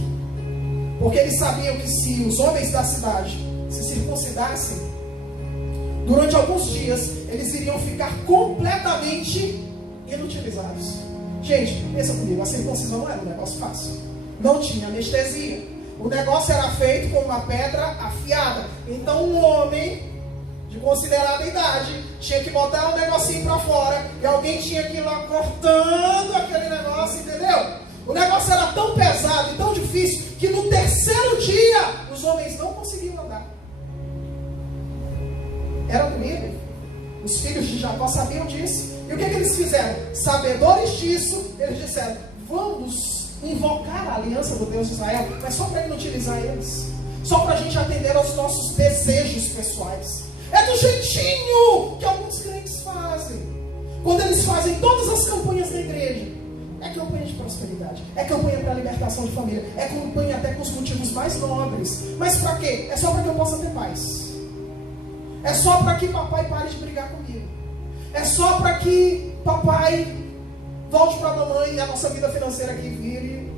Porque eles sabiam que se os homens da cidade se circuncidassem, durante alguns dias, eles iriam ficar completamente inutilizados. Gente, pensa comigo, a circuncisão não era um negócio fácil. Não tinha anestesia. O negócio era feito com uma pedra afiada. Então um homem de considerada idade tinha que botar um negocinho para fora e alguém tinha que ir lá cortando aquele negócio, entendeu? O negócio era tão pesado e tão difícil que no terceiro dia os homens não conseguiam andar. Era comigo. Os filhos de Jacó sabiam disso. E o que eles fizeram? Sabedores disso, eles disseram: vamos invocar a aliança do Deus de Israel, mas só para inutilizar eles, só para a gente atender aos nossos desejos pessoais. É do jeitinho que alguns crentes fazem, quando eles fazem todas as campanhas da igreja. É campanha de prosperidade, é campanha para libertação de família, é campanha até com os motivos mais nobres. Mas para quê? É só para que eu possa ter paz, é só para que papai pare de brigar comigo, é só para que papai volte para a mamãe e a nossa vida financeira aqui vire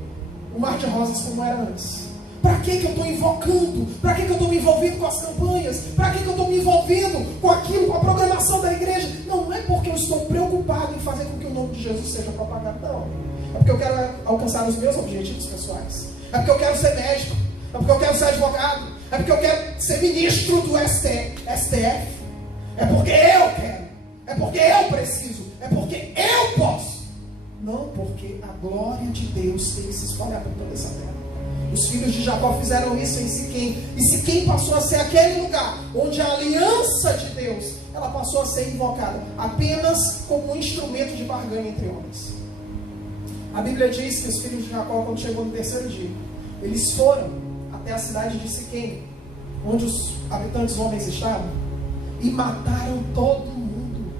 um mar de rosas como era antes. Para que eu estou invocando? Para que eu estou me envolvendo com as campanhas? Para que eu estou me envolvendo com aquilo, com a programação da igreja? Não é porque eu estou preocupado em fazer com que o nome de Jesus seja propagado, não. É porque eu quero alcançar os meus objetivos pessoais. É porque eu quero ser médico. É porque eu quero ser advogado. É porque eu quero ser ministro do STF. É porque eu quero. É porque eu preciso. É porque eu posso. Não, porque a glória de Deus tem que se espalhar por toda essa terra. Os filhos de Jacó fizeram isso em Siquém. E Siquém passou a ser aquele lugar onde a aliança de Deus, ela passou a ser invocada apenas como um instrumento de barganha entre homens. A Bíblia diz que os filhos de Jacó, quando chegou no terceiro dia, eles foram até a cidade de Siquém, onde os habitantes homens estavam, e mataram todo mundo.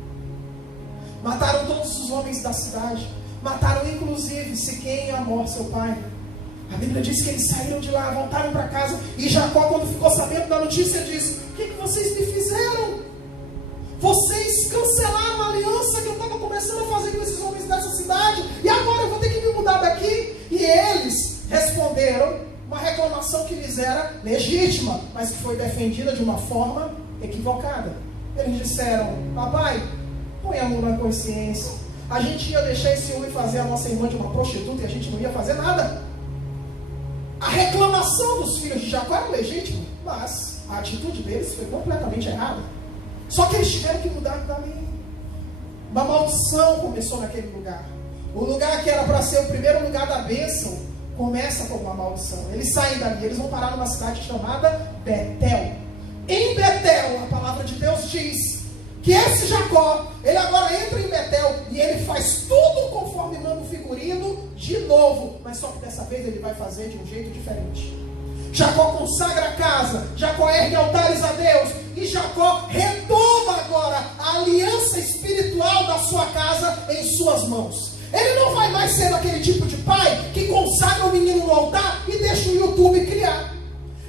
Mataram todos os homens da cidade. Mataram inclusive Siquém e Amor, seu pai. A Bíblia diz que eles saíram de lá, voltaram para casa. E Jacó, quando ficou sabendo da notícia, disse: o que vocês me fizeram? Vocês cancelaram a aliança que eu estava começando a fazer com esses homens dessa cidade, e agora eu vou ter que me mudar daqui. E eles responderam uma reclamação que lhes era legítima, mas que foi defendida de uma forma equivocada. Eles disseram: papai, põe a mão na consciência. A gente ia deixar esse homem fazer a nossa irmã de uma prostituta e a gente não ia fazer nada. A reclamação dos filhos de Jacó era legítima, mas a atitude deles foi completamente errada. Só que eles tiveram que mudar dali. Uma maldição começou naquele lugar. O lugar que era para ser o primeiro lugar da bênção começa com uma maldição. Eles saem dali, eles vão parar numa cidade chamada Betel. Em Betel, a palavra de Deus diz que esse Jacó, ele agora entra em Betel e ele faz tudo conforme manda o figurino de novo, mas só que dessa vez ele vai fazer de um jeito diferente. Jacó consagra a casa, Jacó ergue altares a Deus, e Jacó retoma agora a aliança espiritual da sua casa em suas mãos. Ele não vai mais ser aquele tipo de pai que consagra o menino no altar e deixa o YouTube criar.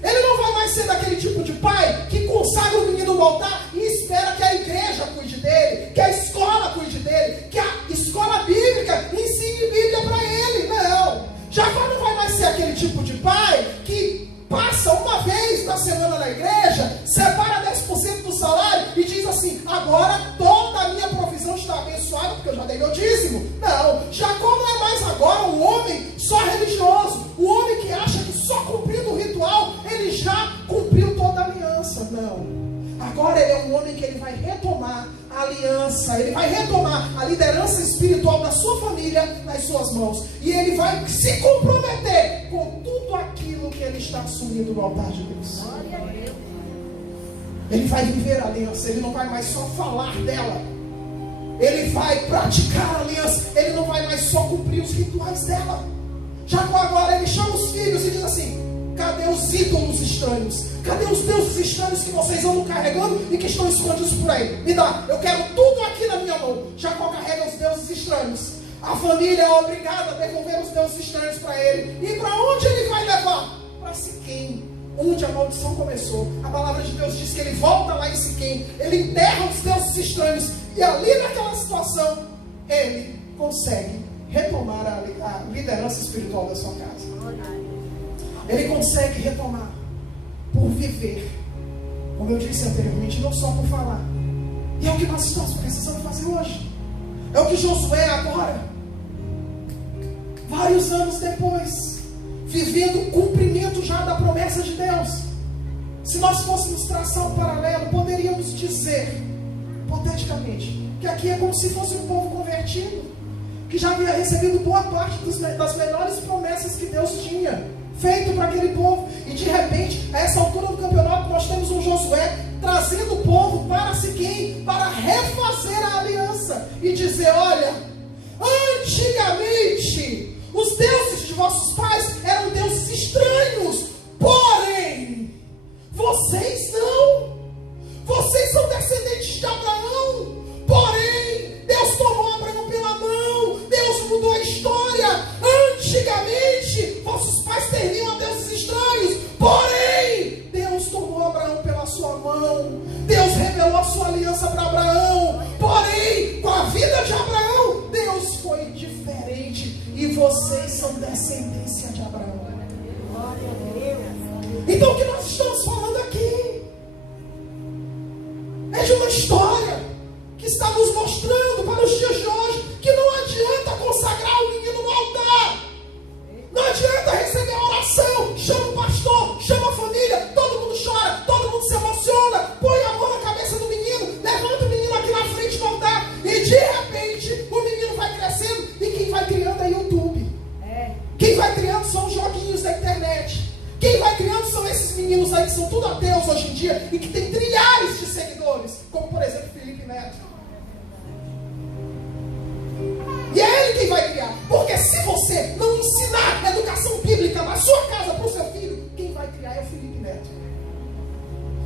Ele não vai mais ser daquele tipo de pai que consagra o menino no altar e espera que a igreja cuide dele, que a escola cuide dele, que a escola bíblica ensine Bíblia para ele. Não. Jacó não vai mais ser aquele tipo de pai que passa uma vez na semana na igreja, separa 10% do salário e diz assim: agora toda a minha provisão está abençoada porque eu já dei meu dízimo. Não. Jacó não é mais agora um homem só religioso, o homem que acha que só cumprindo o ritual que ele vai retomar a aliança, ele vai retomar a liderança espiritual da sua família nas suas mãos. E ele vai se comprometer com tudo aquilo que ele está assumindo no altar de Deus. Ele vai viver a aliança, ele não vai mais só falar dela. Ele vai praticar a aliança, ele não vai mais só cumprir os rituais dela. Jacó agora, ele chama os filhos e diz assim: cadê os ídolos estranhos? Cadê os deuses estranhos que vocês andam carregando e que estão escondidos por aí? Me dá, eu quero tudo aqui na minha mão. Jacó carrega os deuses estranhos. A família é obrigada a devolver os deuses estranhos para ele. E para onde ele vai levar? Para Siquém, onde a maldição começou. A palavra de Deus diz que ele volta lá em Siquém, ele enterra os deuses estranhos, e ali naquela situação ele consegue retomar a liderança espiritual da sua casa. Ele consegue retomar por viver, como eu disse anteriormente, não só por falar. E é o que nós estamos precisando fazer hoje. É o que Josué agora, vários anos depois, vivendo o cumprimento já da promessa de Deus. Se nós fôssemos traçar um paralelo, poderíamos dizer, hipoteticamente, que aqui é como se fosse um povo convertido, que já havia recebido boa parte das melhores promessas que Deus tinha feito para aquele povo. E de repente, a essa altura do campeonato, nós temos um Josué trazendo o povo para Siquém, para refazer a aliança e dizer: olha, antigamente os deuses de vossos pais eram deuses estranhos, porém vocês não. Vocês são descendentes de Abraão, porém Deus tomou Abraão pela mão, Deus mudou a história. Antigamente vossos pais serviam a deuses estranhos, porém Deus tomou Abraão pela sua mão, Deus revelou a sua aliança para Abraão, porém com a vida de Abraão Deus foi diferente, e vocês são descendência de Abraão. Então o que nós estamos falando aqui é de uma história que está nos mostrando para os dias de hoje que não adianta consagrar o menino no altar, não adianta receber a oração, chama o pastor, chama a família, todo mundo chora, todo mundo se emociona, põe a mão na cabeça do menino, levanta o menino aqui na frente do altar, e de repente o menino vai crescendo, e quem vai criando é YouTube, quem vai criando são os joguinhos da internet, quem vai criando são esses meninos aí que são tudo ateus hoje em dia e que tem trilhares de seguidores, como por exemplo Felipe Neto. E é ele quem vai criar, porque se você não ensinar educação bíblica na sua casa para o seu filho, quem vai criar é o Felipe Neto.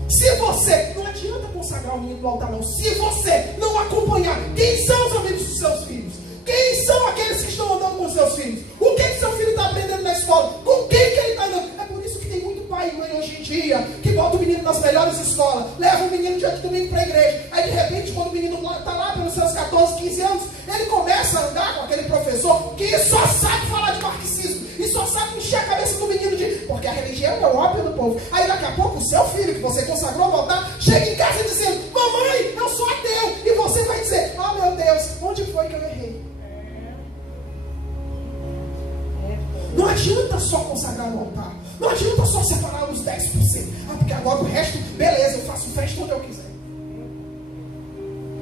Se você, não adianta consagrar o menino no altar não, se você não acompanhar quem são os amigos dos seus filhos, quem são aqueles que estão andando com os seus filhos, o que seu filho está aprendendo na escola, com quem que ele está andando. É por isso que tem muito pai e mãe hoje em dia que bota o menino nas melhores escolas, leva o menino dia de domingo para a igreja, aí de repente quando o menino está lá pelos seus 14, 15 anos, ele começa a andar com aquele professor que só sabe falar de marxismo e só sabe encher a cabeça do menino porque a religião é o ópio do povo. Aí daqui a pouco o seu filho que você consagrou no altar chega em casa dizendo: mamãe, eu sou ateu, e você vai dizer: oh meu Deus, onde foi que eu errei? Não adianta só consagrar no altar, não adianta só separar os 10%. Porque agora o resto, beleza, eu faço festa onde eu quiser.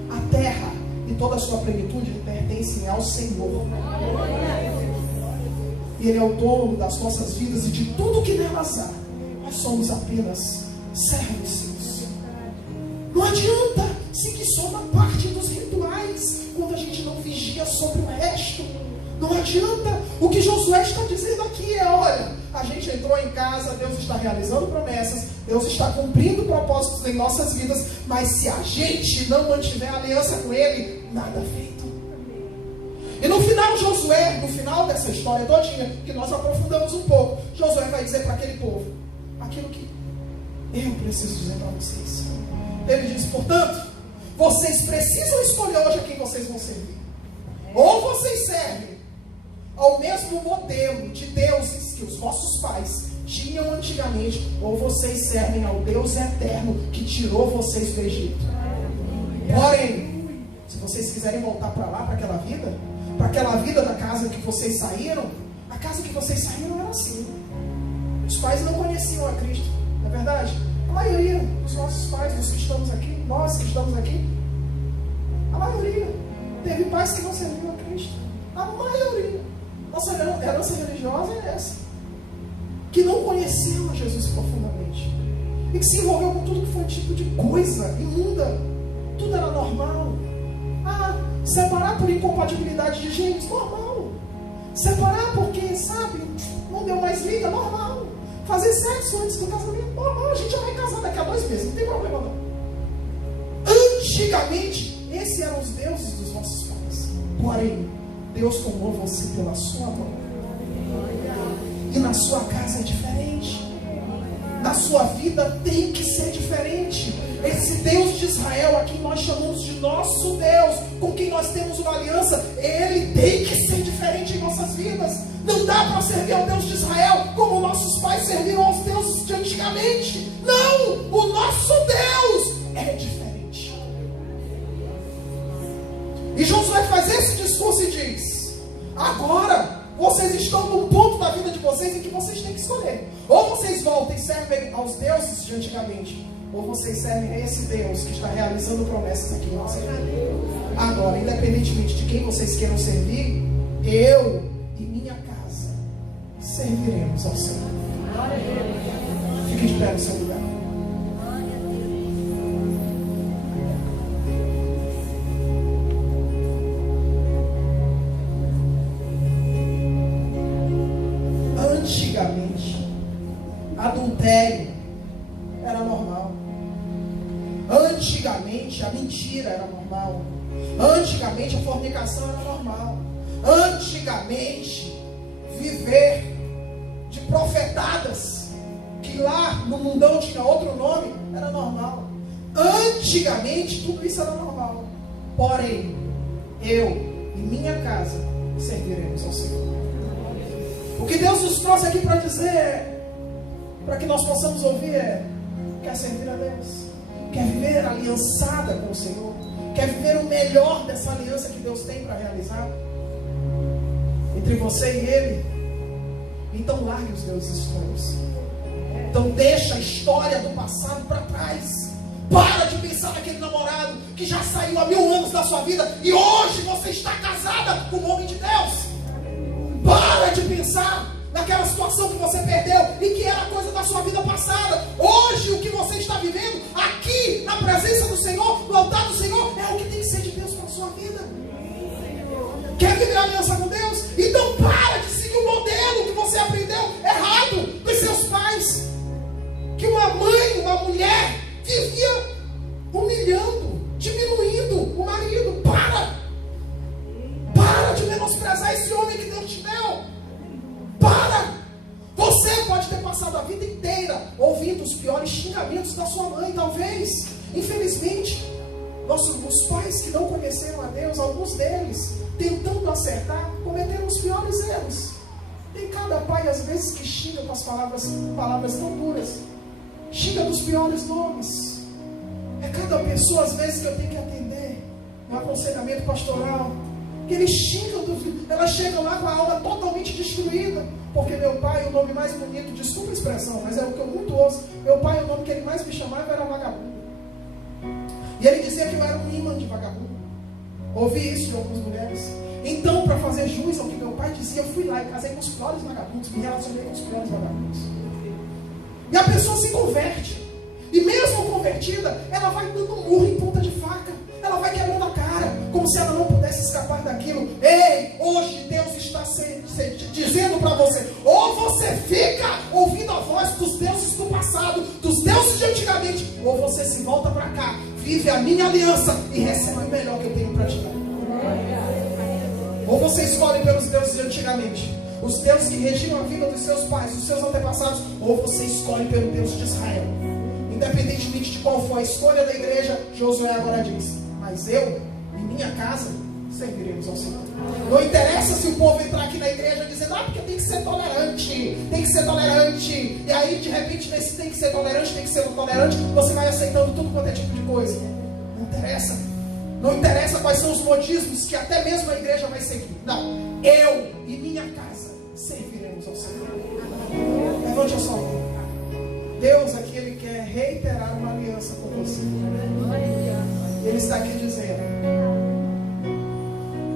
A terra e toda a sua plenitude pertencem ao Senhor. E Ele é o dono das nossas vidas e de tudo que nelas há. Nós somos apenas servos seus. Não adianta seguir só uma parte dos rituais quando a gente não vigia sobre o resto. Não adianta. O que Josué está dizendo aqui é: olha, a gente entrou em casa, Deus está realizando promessas, Deus está cumprindo propósitos em nossas vidas, mas se a gente não mantiver aliança com Ele, nada feito. E no final Josué, no final dessa história todinha, que nós aprofundamos um pouco, Josué vai dizer para aquele povo aquilo que eu preciso dizer para vocês. Ele diz: portanto, vocês precisam escolher hoje a quem vocês vão servir. Ou vocês servem ao mesmo modelo de deuses que os vossos pais tinham antigamente, ou vocês servem ao Deus eterno que tirou vocês do Egito. Porém, se vocês quiserem voltar para lá, para aquela vida da casa que vocês saíram, a casa que vocês saíram era assim. Os pais não conheciam a Cristo, não é verdade? maioria dos nossos pais, dos que estamos aqui, nós que estamos aqui, a maioria teve pais que não serviam a Cristo. A maioria. Nossa herança religiosa é essa. Que não conheceu a Jesus profundamente. E que se envolveu com tudo que foi tipo de coisa imunda. Tudo era normal. Separar por incompatibilidade de gêneros, normal. Separar porque, sabe, não deu mais liga, normal. Fazer sexo antes do casamento, normal. A gente já vai casar daqui a 2 meses, não tem problema não. Antigamente, esses eram os deuses dos nossos pais. Porém, Deus tomou você pela sua mão. E na sua casa é diferente. Na sua vida tem que ser diferente. Esse Deus de Israel, a quem nós chamamos de nosso Deus, com quem nós temos uma aliança, ele tem que ser diferente em nossas vidas. Não dá para servir ao Deus de Israel como nossos pais serviram aos deuses de antigamente. Não! O nosso Deus é diferente. E Josué faz esse discurso e diz: agora vocês estão num ponto da vida de vocês em que vocês têm que escolher. Ou vocês voltam e servem aos deuses de antigamente, ou vocês servem a esse Deus que está realizando promessas aqui em nossa vida. Agora, independentemente de quem vocês queiram servir, eu e minha casa serviremos ao Senhor. Fique de pé no seu lugar. Antigamente, adultério era normal. Antigamente, a mentira era normal. Antigamente, a fornicação era normal. Antigamente, viver de profetadas, que lá no mundão tinha outro nome, era normal. Antigamente, tudo isso era normal. Porém, eu e minha casa serviremos ao Senhor. O que Deus nos trouxe aqui para dizer, para que nós possamos ouvir, quer servir a Deus, quer viver aliançada com o Senhor, quer viver o melhor dessa aliança que Deus tem para realizar entre você e Ele. Então largue os deuses estranhos. Então deixa a história do passado para trás. Para de pensar naquele namorado que já saiu há 1000 anos da sua vida e hoje você está casada com o homem de Deus. Para de pensar naquela situação que você perdeu e que era coisa da sua vida passada. Hoje o que você está vivendo aqui na presença do Senhor, no altar do Senhor, é o que tem que ser de Deus para a sua vida. Quer viver aliança com Deus? Então para de seguir o modelo que você aprendeu errado dos seus pais. Que uma mãe, uma mulher vivia humilhando, diminuindo o marido. Para de menosprezar esse homem que Deus te deu. Para! Você pode ter passado a vida inteira ouvindo os piores xingamentos da sua mãe, talvez. Infelizmente, os pais que não conheceram a Deus, alguns deles, tentando acertar, cometeram os piores erros. Tem cada pai, às vezes, que xinga com as palavras tão duras. Xinga dos piores nomes. É cada pessoa, às vezes, que eu tenho que atender no aconselhamento pastoral, que eles xingam, elas chegam lá com a alma totalmente destruída, porque meu pai, o nome mais bonito, desculpa a expressão, mas é o que eu muito ouço, meu pai, o nome que ele mais me chamava era vagabundo, e ele dizia que eu era um imã de vagabundo. Ouvi isso de algumas mulheres. Então, para fazer jus ao que meu pai dizia, eu fui lá e casei com os piores vagabundos, me relacionei com os piores vagabundos, e a pessoa se converte, e mesmo convertida, ela vai dando murro em ponta de faca, ela vai quebrando a cara, como se ela não pudesse escapar daquilo. Ei, hoje Deus está dizendo para você, ou você fica ouvindo a voz dos deuses do passado, dos deuses de antigamente, ou você se volta para cá, vive a minha aliança e recebe o melhor que eu tenho para te dar. Ou você escolhe pelos deuses de antigamente, os deuses que regiram a vida dos seus pais, dos seus antepassados, ou você escolhe pelo Deus de Israel. Independentemente de qual for a escolha da igreja, Josué agora diz: mas eu e minha casa serviremos ao Senhor. Não interessa se o povo entrar aqui na igreja dizendo, porque tem que ser tolerante, tem que ser tolerante, e aí de repente nesse tem que ser tolerante, você vai aceitando tudo quanto é tipo de coisa. Não interessa quais são os modismos que até mesmo a igreja vai seguir. Não, eu e minha casa serviremos ao Senhor. Levante a sua mão. Deus aqui, Ele quer reiterar uma aliança com você. Ele está aqui dizendo: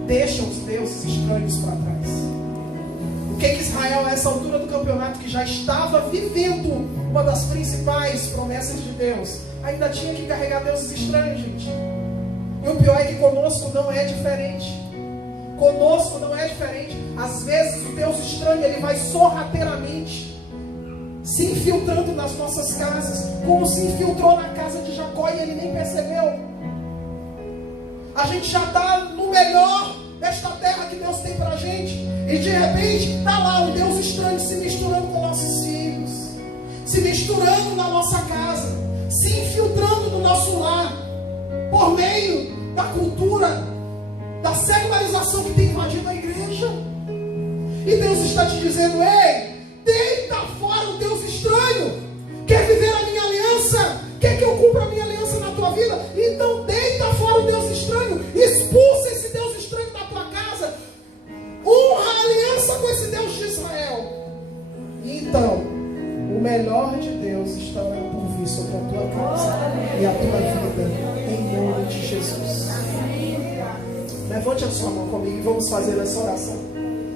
deixa os deuses estranhos para trás. O que Israel, a essa altura do campeonato, que já estava vivendo uma das principais promessas de Deus, ainda tinha que carregar deuses estranhos, gente. E o pior é que conosco não é diferente. Conosco não é diferente. Às vezes o Deus estranho, ele vai sorrateiramente se infiltrando nas nossas casas, como se infiltrou na casa de Jacó e ele nem percebeu. A gente já está no melhor desta terra que Deus tem para a gente, e de repente está lá um Deus estranho se misturando com nossos filhos, se misturando na nossa casa, se infiltrando no nosso lar, por meio da cultura, da secularização que tem invadido a igreja. E Deus está te dizendo: ei, deita fora o Deus estranho. Quer viver a minha aliança? Quer que eu cumpra a minha aliança na tua vida? Então deita fora o Deus estranho. Expulsa esse Deus estranho da tua casa. Honra a aliança com esse Deus de Israel. E então, o melhor de Deus estará por vir sobre a tua casa e a tua vida, em nome de Jesus. Levante a sua mão comigo e vamos fazer essa oração.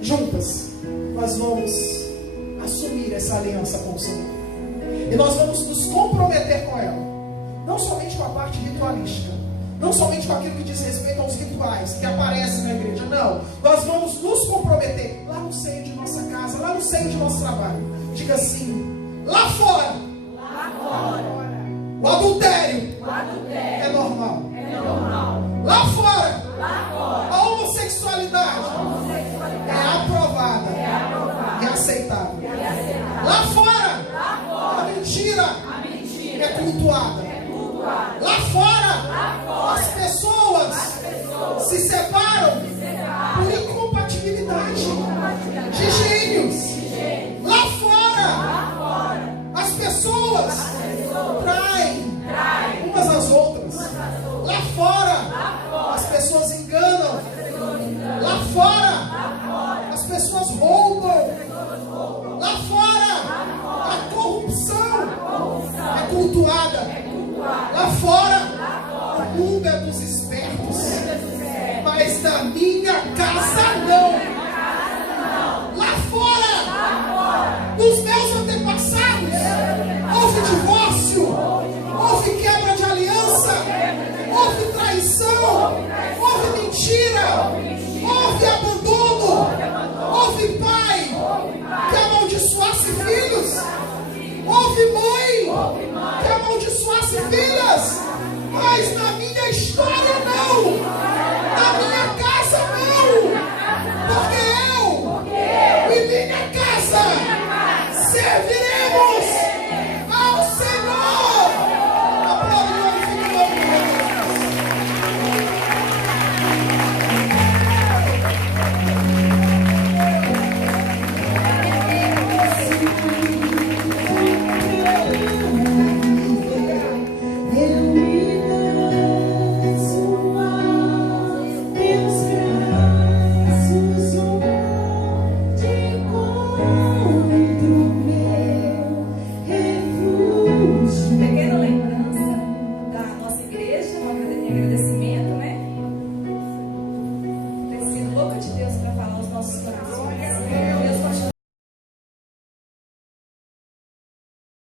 Juntas, nós vamos assumir essa aliança com o Senhor. E nós vamos nos comprometer com ela. Não somente com a parte ritualística, não somente com aquilo que diz respeito aos rituais que aparecem na igreja. Não, nós vamos nos comprometer lá no seio de nossa casa, lá no seio de nosso trabalho. Diga assim: lá fora, o adultério é normal. Lá fora, a homossexualidade é aprovada e aceitável. Lá fora, a mentira é cultuada. Lá fora, as pessoas se separam por incompatibilidade de gênios. Lá fora, as pessoas traem umas às outras. Lá fora, as pessoas enganam. Lá fora, as pessoas roubam. Lá fora, a corrupção é cultuada. Lá fora, o mundo é dos espertos, mas na minha casa não. Lá fora, dos meus antepassados, houve divórcio, houve quebra de aliança, houve traição, houve mentira, houve abandono, houve pai que amaldiçoasse filhos, houve mãe que amaldiçoasse filhas, mas na minha história não, na minha casa não, porque eu e minha casa serviremos ao Senhor. Aplaude o nome de Deus. Pequena lembrança da nossa igreja, um agradecimento